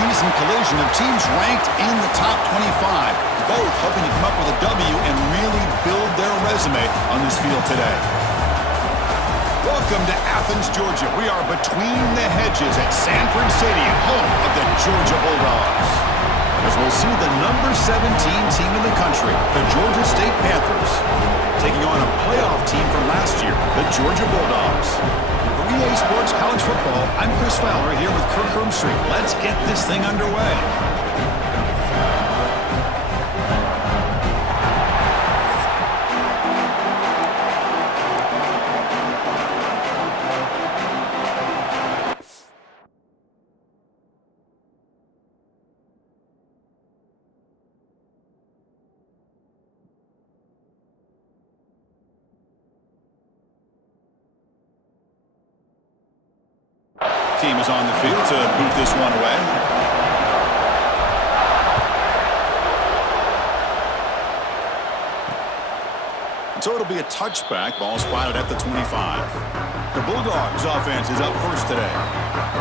season collision of teams ranked in the top 25, both hoping to come up with a W and really build their resume on this field today. Welcome to Athens, Georgia. We are between the hedges at Sanford Stadium, home of the Georgia Bulldogs. As we'll see the number 17 team in the country, the Georgia State Panthers, taking on a playoff team from last year, the Georgia Bulldogs. For EA Sports College Football, I'm Chris Fowler here with Kirk Hermstreet. Let's get this thing underway. Team is on the field to boot this one away. So it'll be a touchback. Ball spotted at the 25. The Bulldogs offense is up first today.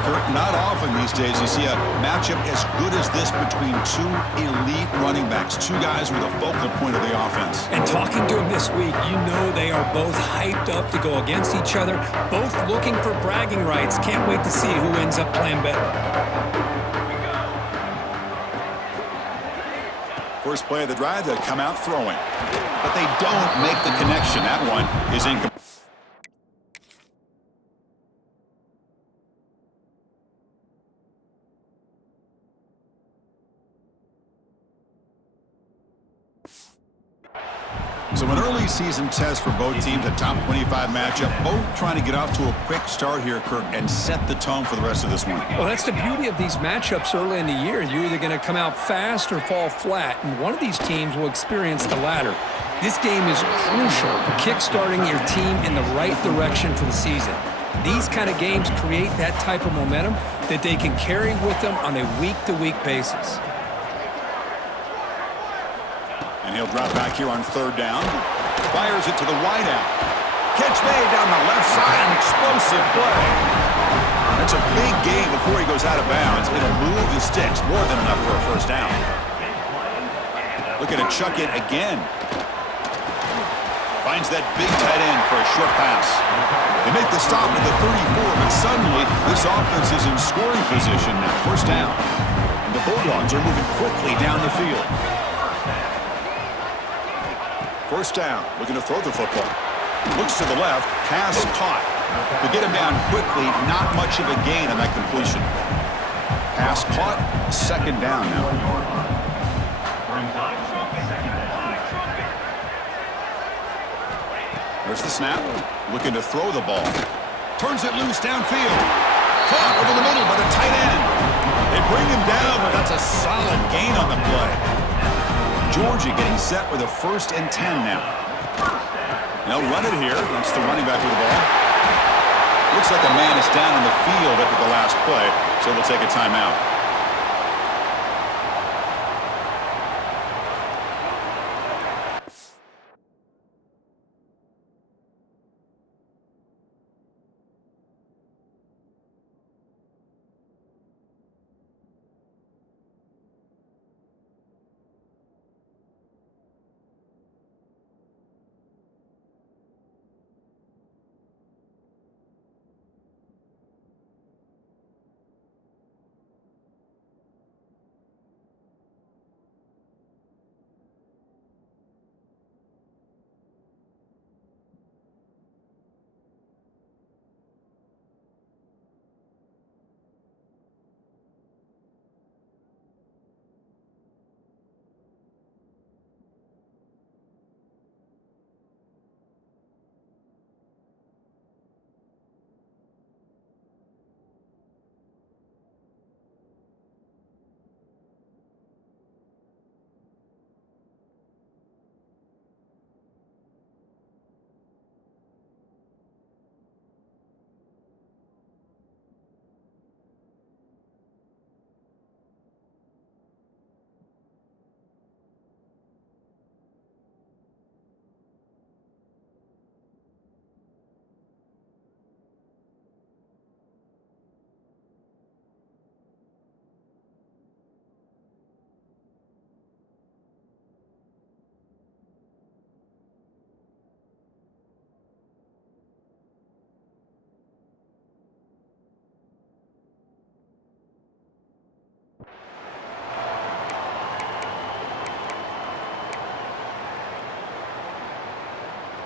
Kurt, not often these days you see a matchup as good as this between two elite running backs, two guys with a focal point of the offense. And talking to them this week, you know they are both hyped up to go against each other, both looking for bragging rights. Can't wait to see who ends up playing better. First play of the drive, they come out throwing. But they don't make the connection. That one is incomplete. So an early season test for both teams, a top 25 matchup, both trying to get off to a quick start here, Kirk, and set the tone for the rest of this one. Well, that's the beauty of these matchups early in the year. You're either going to come out fast or fall flat, and one of these teams will experience the latter. This game is crucial for kick-starting your team in the right direction for the season. These kind of games create that type of momentum that they can carry with them on a week-to-week basis. And he'll drop back here on third down. Fires it to the wideout. Catch made down the left side. An explosive play. That's a big gain before he goes out of bounds. It'll move the sticks. More than enough for a first down. Looking to chuck it again. Finds that big tight end for a short pass. They make the stop at the 34, but suddenly this offense is in scoring position now. First down. And the Bulldogs are moving quickly down the field. First down, looking to throw the football. Looks to the left, pass caught. To get him down quickly, not much of a gain on that completion. Pass caught, second down now. There's the snap, looking to throw the ball. Turns it loose downfield. Caught over the middle by the tight end. They bring him down, but that's a solid gain on the play. Georgia getting set with a 1st and 10 now. They'll run it here. That's the running back with the ball. Looks like a man is down in the field after the last play, so we'll take a timeout.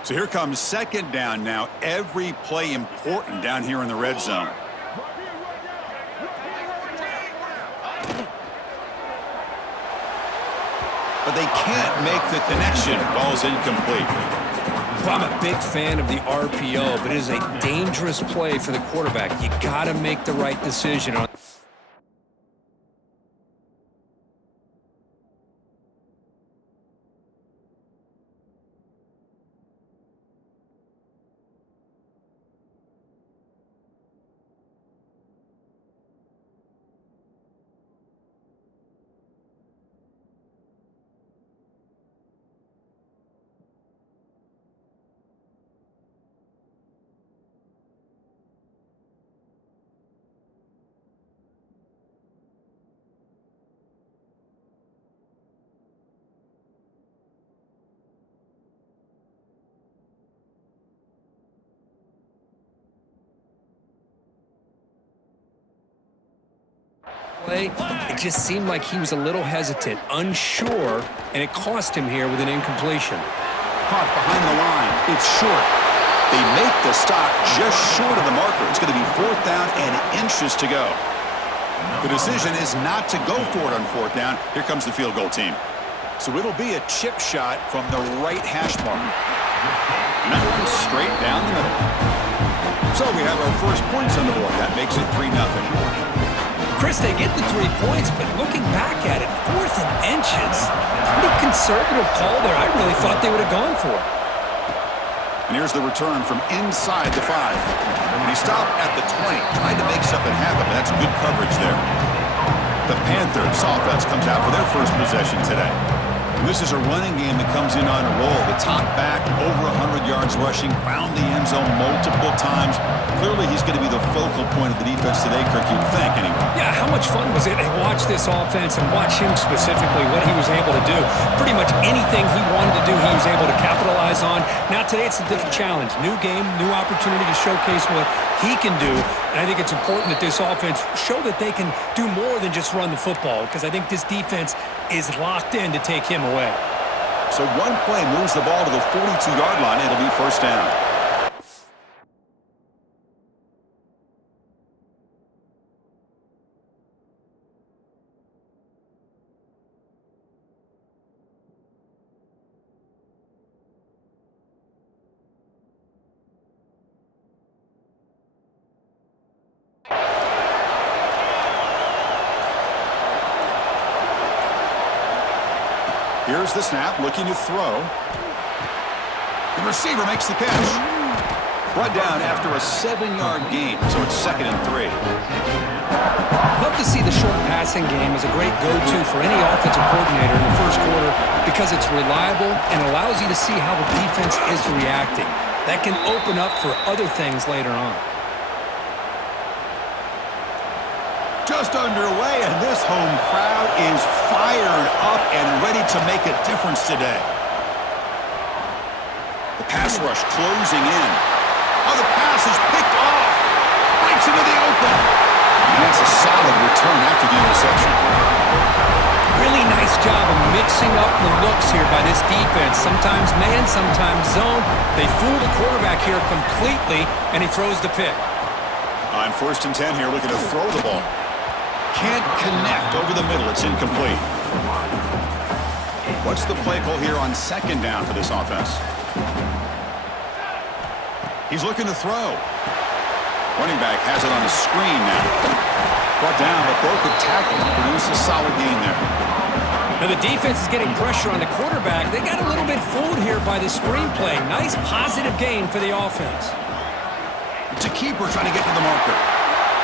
So here comes second down now. Every play important down here in the red zone. But they can't make the connection. Ball's incomplete. Well, I'm a big fan of the RPO, but it is a dangerous play for the quarterback. You got to make the right decision on. It just seemed like he was a little hesitant, unsure, and it cost him here with an incompletion. Caught behind the line. It's short. They make the stop just short of the marker. It's going to be 4th down and inches to go. The decision is not to go for it on 4th down. Here comes the field goal team. So it'll be a chip shot from the right hash mark. And that one's straight down the middle. So we have our first points on the board. That makes it 3-0. Chris, they get the 3 points, but looking back at it, 4th and inches. Pretty conservative call there. I really thought they would have gone for it. And here's the return from inside the 5. And he stopped at the 20, tried to make something happen, but that's good coverage there. The Panthers offense comes out for their first possession today. And this is a running game that comes in on a roll. The top back, over 100 yards rushing, found the end zone multiple times. Clearly, he's going to be the focal point of the defense today, Kirk, you'd think, anyway. Yeah, how much fun was it to watch this offense and watch him specifically, what he was able to do. Pretty much anything he wanted to do, he was able to capitalize on. Now, today, it's a different challenge. New game, new opportunity to showcase what he can do. And I think it's important that this offense show that they can do more than just run the football, because I think this defense is locked in to take him away. So one play moves the ball to the 42-yard line. It'll be 1st down. Here's the snap, looking to throw. The receiver makes the catch. Brought down after a 7-yard gain, so it's 2nd and 3. Love to see the short passing game as a great go-to for any offensive coordinator in the first quarter because it's reliable and allows you to see how the defense is reacting. That can open up for other things later on. Just underway, and this home crowd is fired up and ready to make a difference today. The pass rush closing in. Oh, the pass is picked off. Breaks into the open. And that's a solid return after the interception. Really nice job of mixing up the looks here by this defense. Sometimes man, sometimes zone. They fool the quarterback here completely, and he throws the pick. On 1st and 10 here, looking to throw the ball. Can't connect over the middle. It's incomplete. What's the play call here on 2nd down for this offense? He's looking to throw. Running back has it on the screen now. Brought down, but broke a tackle. Produced a solid gain there. Now the defense is getting pressure on the quarterback. They got a little bit fooled here by the screen play. Nice positive gain for the offense. It's a keeper trying to get to the marker.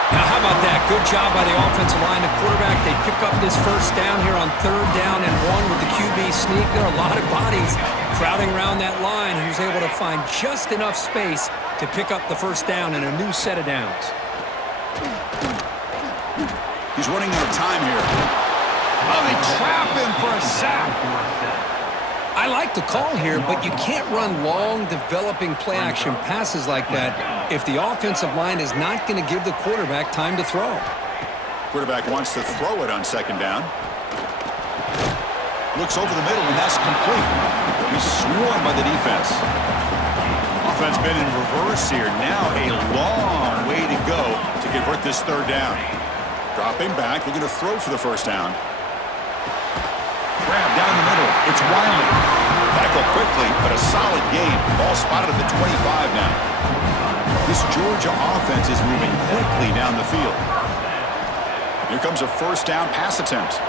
Now, how about that? Good job by the offensive line. The quarterback, they pick up this 1st down here on 3rd down and 1 with the QB sneak. There are a lot of bodies crowding around that line. He was able to find just enough space to pick up the 1st down and a new set of downs. He's running out of time here. Oh, they trap him for a sack. I like the call here, but you can't run long, developing play-action passes like that if the offensive line is not going to give the quarterback time to throw. Quarterback wants to throw it on 2nd down. Looks over the middle, and that's complete. He's swarmed by the defense. Offense been in reverse here. Now a long way to go to convert this third down. Dropping back, looking to throw for the first down. Grab down the middle. It's Wiley. Tackle quickly, but a solid gain. Ball spotted at the 25 now. This Georgia offense is moving quickly down the field. Here comes a first down pass attempt.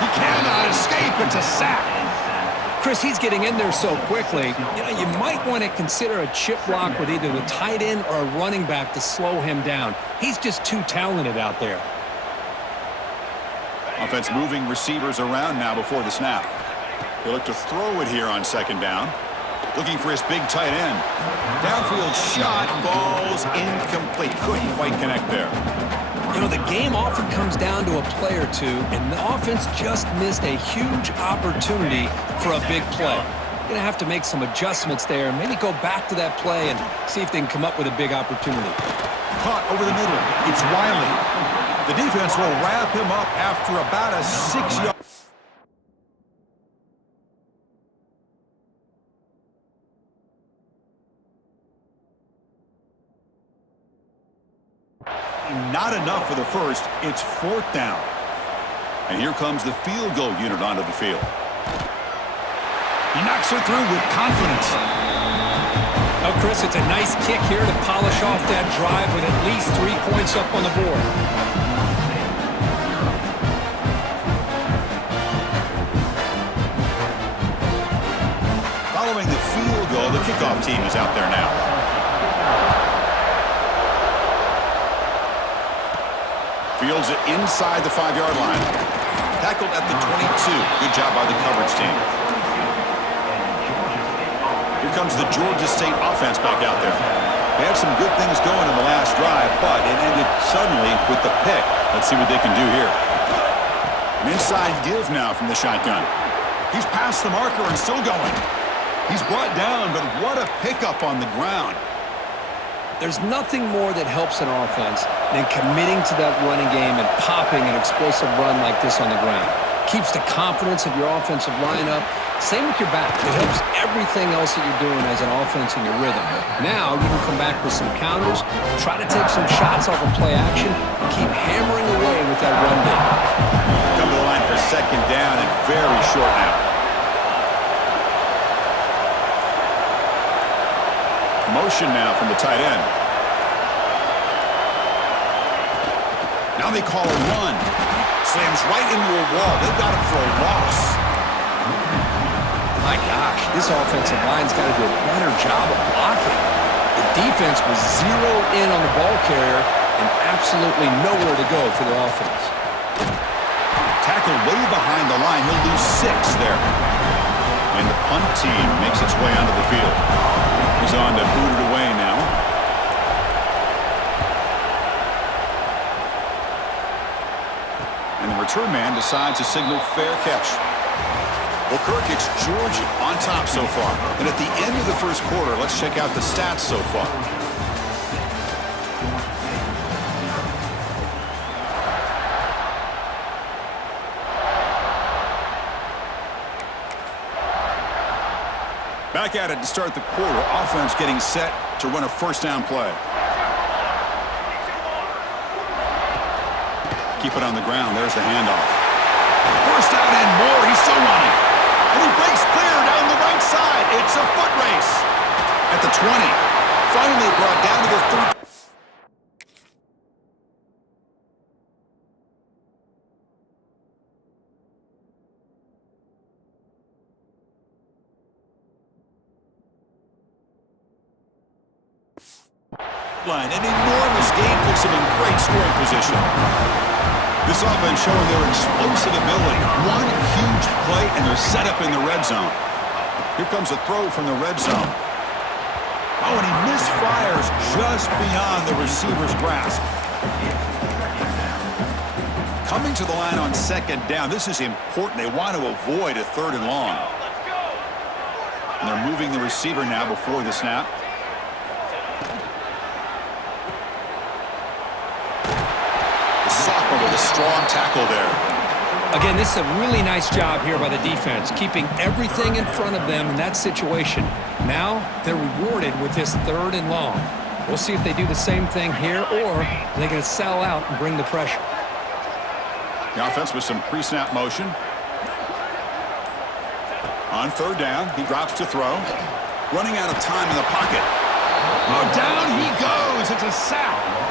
He cannot escape. It's a sack. Chris, he's getting in there so quickly. You might want to consider a chip block with either the tight end or a running back to slow him down. He's just too talented out there. Offense moving receivers around now before the snap. He'll look to throw it here on second down. Looking for his big tight end. Downfield shot falls incomplete. Couldn't quite connect there. The game often comes down to a play or two, and the offense just missed a huge opportunity for a big play. Going to have to make some adjustments there, and maybe go back to that play and see if they can come up with a big opportunity. Caught over the middle. It's Wiley. The defense will wrap him up after about a 6-yard. Not enough for the first. It's fourth down. And here comes the field goal unit onto the field. He knocks her through with confidence. Oh, Chris, it's a nice kick here to polish off that drive with at least 3 points up on the board. Following the field goal, the kickoff team is out there now. Fields it inside the 5-yard line. Tackled at the 22. Good job by the coverage team. Here comes the Georgia State offense back out there. They had some good things going in the last drive, but it ended suddenly with the pick. Let's see what they can do here. An inside give now from the shotgun. He's past the marker and still going. He's brought down, but what a pickup on the ground. There's nothing more that helps an offense than committing to that running game and popping an explosive run like this on the ground. Keeps the confidence of your offensive lineup. Same with your back. It helps everything else that you're doing as an offense in your rhythm. Now you can come back with some counters, try to take some shots off of play action, and keep hammering away with that run game. Come to the line for second down and very short now. Motion now from the tight end. Now they call a run. Slams right into a wall. They've got him for a loss. My gosh, this offensive line's got to do a better job of blocking. The defense was zeroed in on the ball carrier and absolutely nowhere to go for their offense. Tackled way behind the line. He'll lose 6 there. And the punt team makes its way onto the field. He's on to boot it away now. And the return man decides to signal fair catch. Well, Kirk, it's Georgia on top so far. And at the end of the first quarter, let's check out the stats so far. Back at it to start the quarter. Offense getting set to run a first down play. Keep it on the ground. There's the handoff. First down and more. He's still running. And he breaks clear down the right side. It's a foot race. At the 20. Finally brought down to the 30. Line. An enormous gain puts him in great scoring position. This offense showing their explosive ability. One huge play, and they're set up in the red zone. Here comes a throw from the red zone. Oh, and he misfires just beyond the receiver's grasp. Coming to the line on second down. This is important. They want to avoid a 3rd and long. And they're moving the receiver now before the snap. With a strong tackle there. Again, this is a really nice job here by the defense, keeping everything in front of them in that situation. Now they're rewarded with this 3rd and long. We'll see if they do the same thing here, or are they going to sell out and bring the pressure. The offense with some pre-snap motion. On 3rd down, he drops to throw. Running out of time in the pocket. Oh, down he goes. It's a sack.